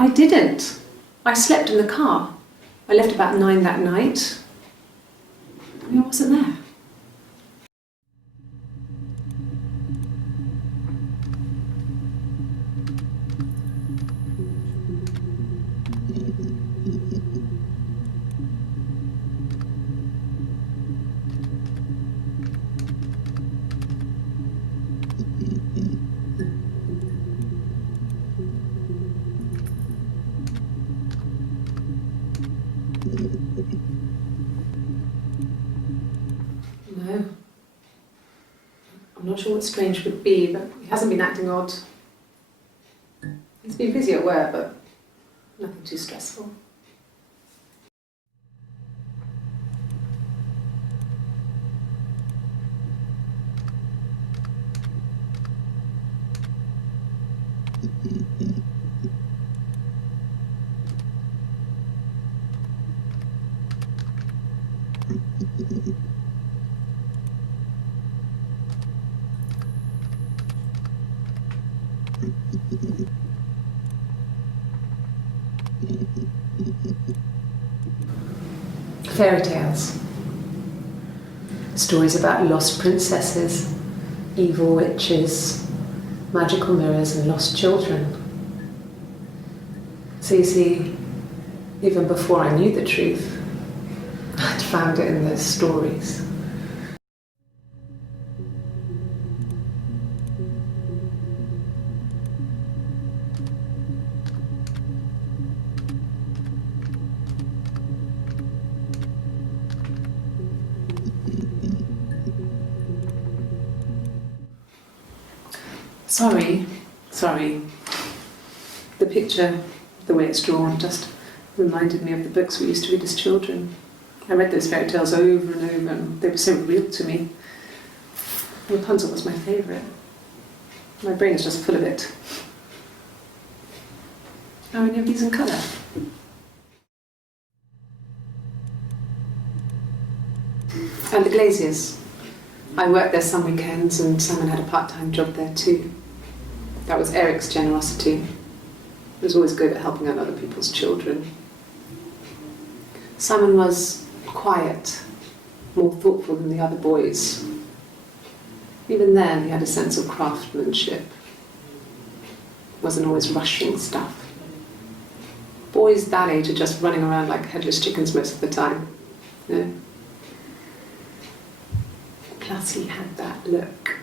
I didn't. I slept in the car. I left about 9 that night. I wasn't there. No. I'm not sure what strange would be, but he hasn't been acting odd. He's been busy at work, but nothing too stressful. Fairy tales. Stories about lost princesses, evil witches, magical mirrors and lost children. So you see, even before I knew the truth, I'd found it in those stories. Sorry. The picture, the way it's drawn, just reminded me of the books we used to read as children. I read those fairy tales over and over, and they were so real to me. Rapunzel was my favourite. My brain is just full of it. Are any of these in colour? And the Glaziers. I worked there some weekends, and Simon had a part-time job there too. That was Eric's generosity. He was always good at helping out other people's children. Simon was quiet, more thoughtful than the other boys. Even then, he had a sense of craftsmanship. Wasn't always rushing stuff. Boys that age are just running around like headless chickens most of the time. You know? Plus, he had that look.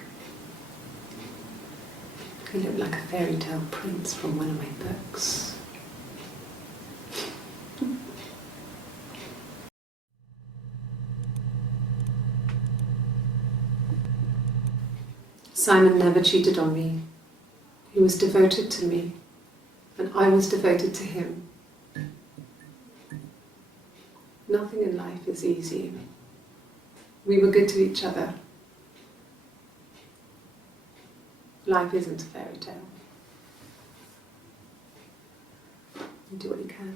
He looked like a fairy tale prince from one of my books. Simon never cheated on me. He was devoted to me, and I was devoted to him. Nothing in life is easy. We were good to each other. Life isn't a fairy tale. You do what you can.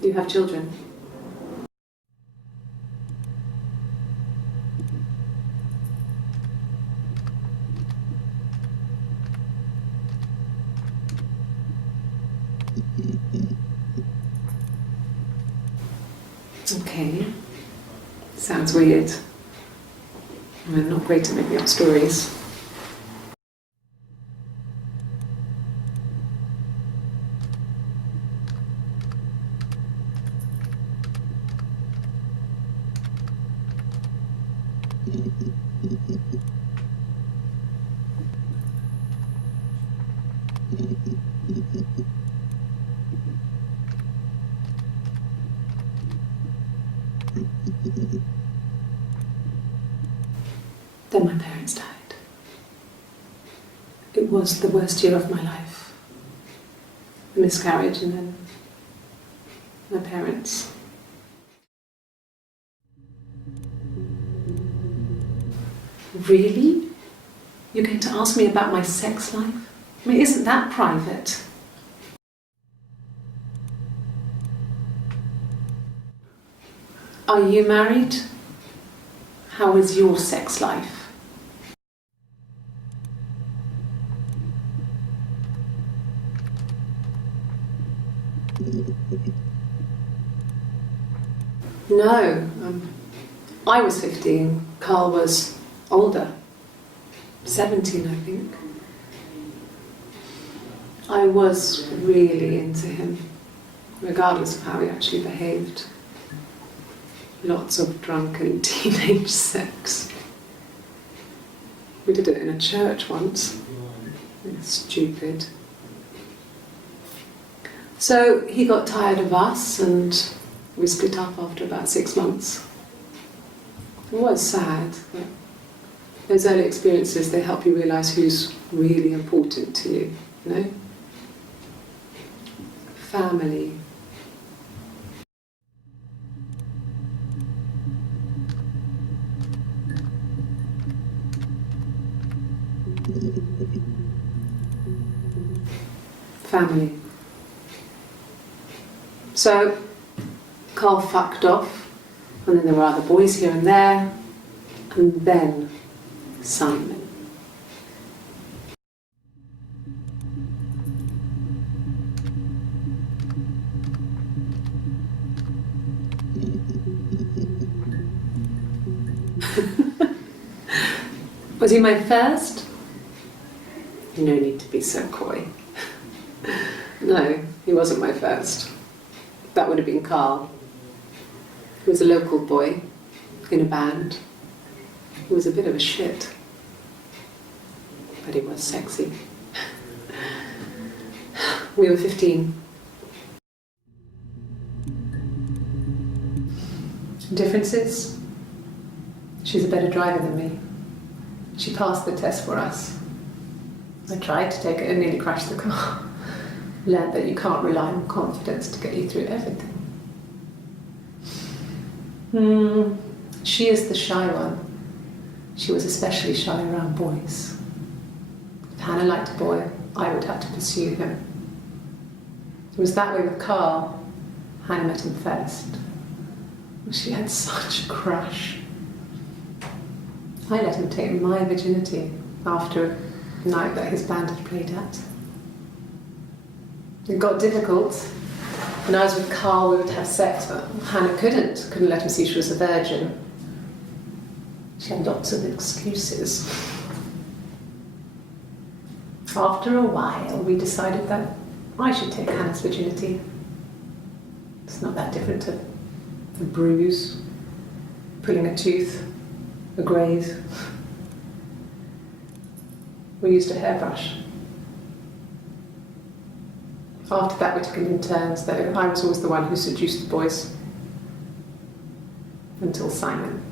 Do you have children? Okay. Sounds weird. I'm not great at making up stories. Then my parents died. It was the worst year of my life. A miscarriage and then my parents. Really? You're going to ask me about my sex life? I mean, isn't that private? Are you married? How is your sex life? No, I was 15, Carl was older, 17 I think. I was really into him, regardless of how he actually behaved. Lots of drunken teenage sex. We did it in a church once. It's stupid. So he got tired of us and we split up after about 6 months. It was sad, but those early experiences, they help you realise who's really important to you, you know? Family. Family. So, Carl fucked off, and then there were other boys here and there, and then Simon. Was he my first? No need to be so coy. No, he wasn't my first. That would have been Carl. He was a local boy in a band. He was a bit of a shit, but he was sexy. We were 15. Differences? She's a better driver than me. She passed the test for us. I tried to take it and nearly crashed the car. Learned that you can't rely on confidence to get you through everything. She is the shy one. She was especially shy around boys. If Hannah liked a boy, I would have to pursue him. It was that way with Carl. Hannah met him first. She had such a crush. I let him take my virginity after a night that his band had played at. It got difficult. When I was with Carl, we would have sex, but Hannah couldn't let him see she was a virgin. She had lots of excuses. After a while, we decided that I should take Hannah's virginity. It's not that different to a bruise, pulling a tooth, a graze. We used a hairbrush. After that, we took it in turns, though. I was always the one who seduced the boys. Until Simon.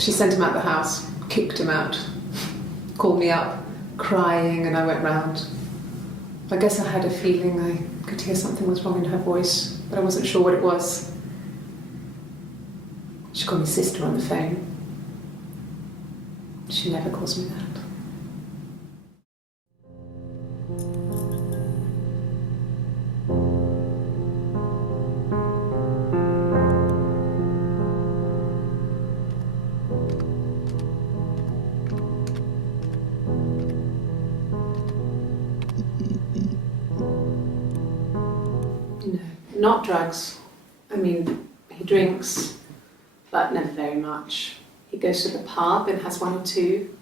She sent him out the house, kicked him out, called me up, crying, and I went round. I guess I had a feeling I could hear something was wrong in her voice, but I wasn't sure what it was. She called me sister on the phone. She never calls me that. No, not drugs. I mean, he drinks, but never very much. He goes to the pub and has one or two.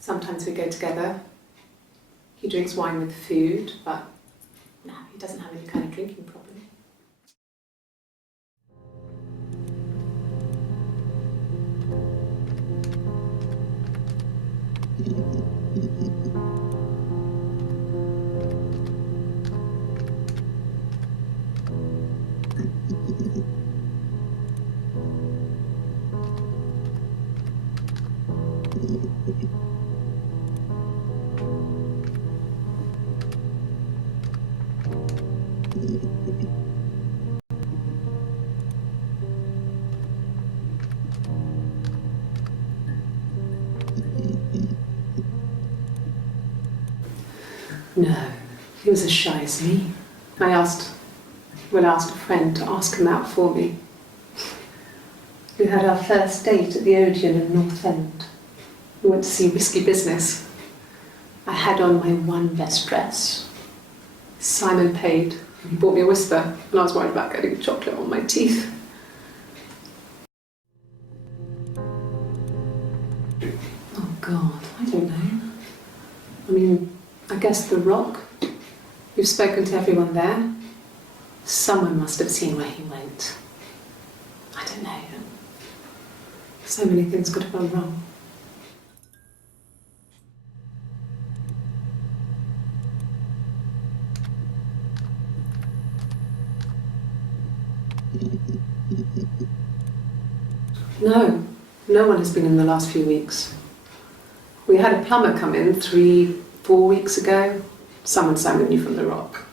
Sometimes we go together. He drinks wine with food, but no, he doesn't have any kind of drinking problem. No, he was as shy as me. I asked a friend to ask him out for me. We had our first date at the Odeon in North End. We went to see Risky Business. I had on my one best dress. Simon paid, and he bought me a whisper, and I was worried about getting chocolate on my teeth. Oh God, I don't know. I mean, I guess the Rock. You've spoken to everyone there. Someone must have seen where he went. I don't know. So many things could have gone wrong. No one has been in the last few weeks. We had a plumber come in 3-4 weeks ago. Someone Simon knew from the Rock.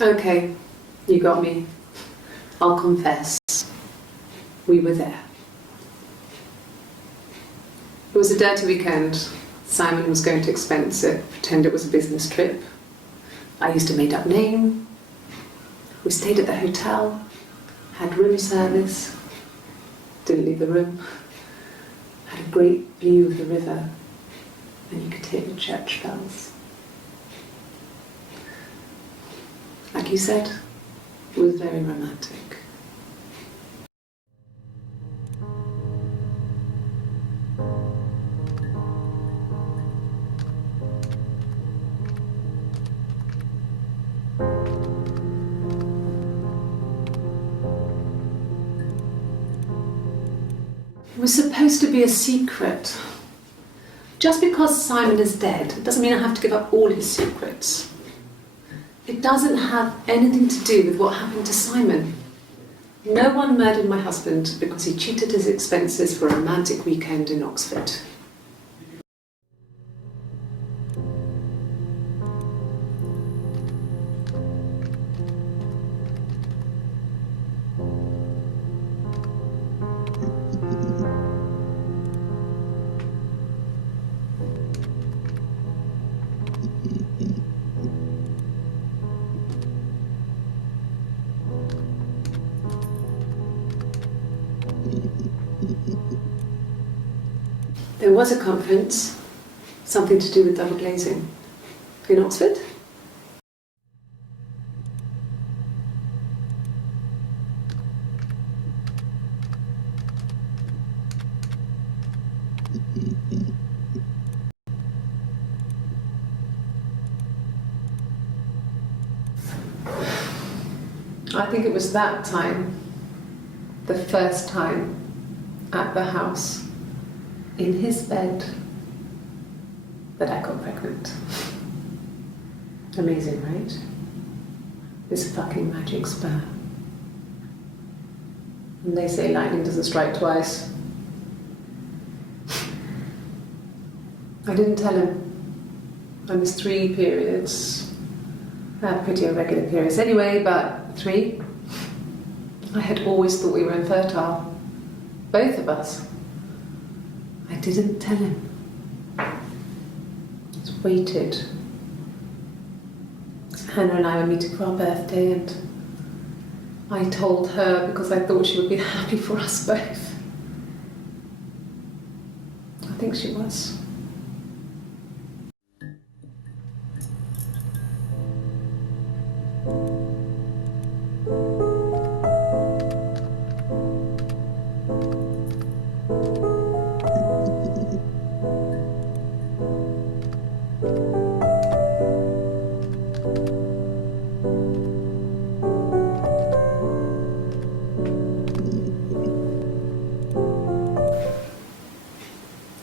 Okay, you got me. I'll confess. We were there. It was a dirty weekend. Simon was going to expense it, pretend it was a business trip. I used a made-up name. We stayed at the hotel, had room service, didn't leave the room, had a great view of the river, and you could hear the church bells. Like you said, it was very romantic. It was supposed to be a secret. Just because Simon is dead doesn't mean I have to give up all his secrets. It doesn't have anything to do with what happened to Simon. No one murdered my husband because he cheated his expenses for a romantic weekend in Oxford. There was a conference, something to do with double glazing, in Oxford. I think it was that time, the first time at the house, in his bed, that I got pregnant. Amazing, right? This fucking magic sperm. And they say lightning doesn't strike twice. I didn't tell him. I missed 3 periods. I had pretty irregular periods anyway, but 3. I had always thought we were infertile. Both of us. I didn't tell him. Just waited. Hannah and I were meeting for our birthday, and I told her because I thought she would be happy for us both. I think she was.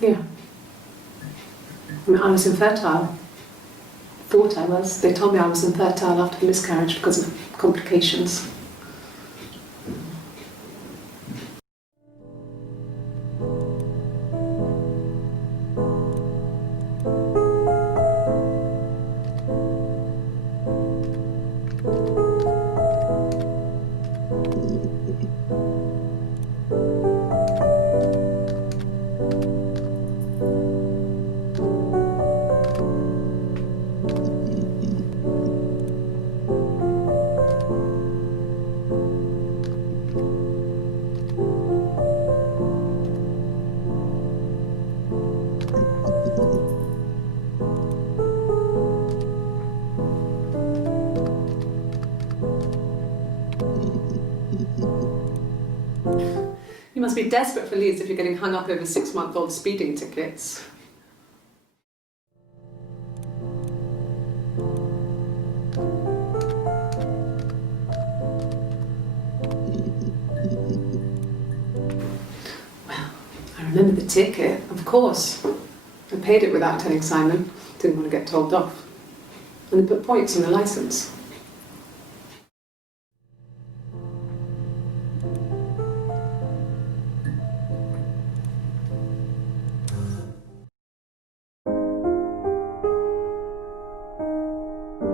Yeah. I mean, I was infertile. Thought I was. They told me I was infertile after the miscarriage because of complications. You must be desperate for leads if you're getting hung up over 6-month-old speeding tickets. Well, I remember the ticket, of course. I paid it without telling Simon. Didn't want to get told off. And they put points on the licence.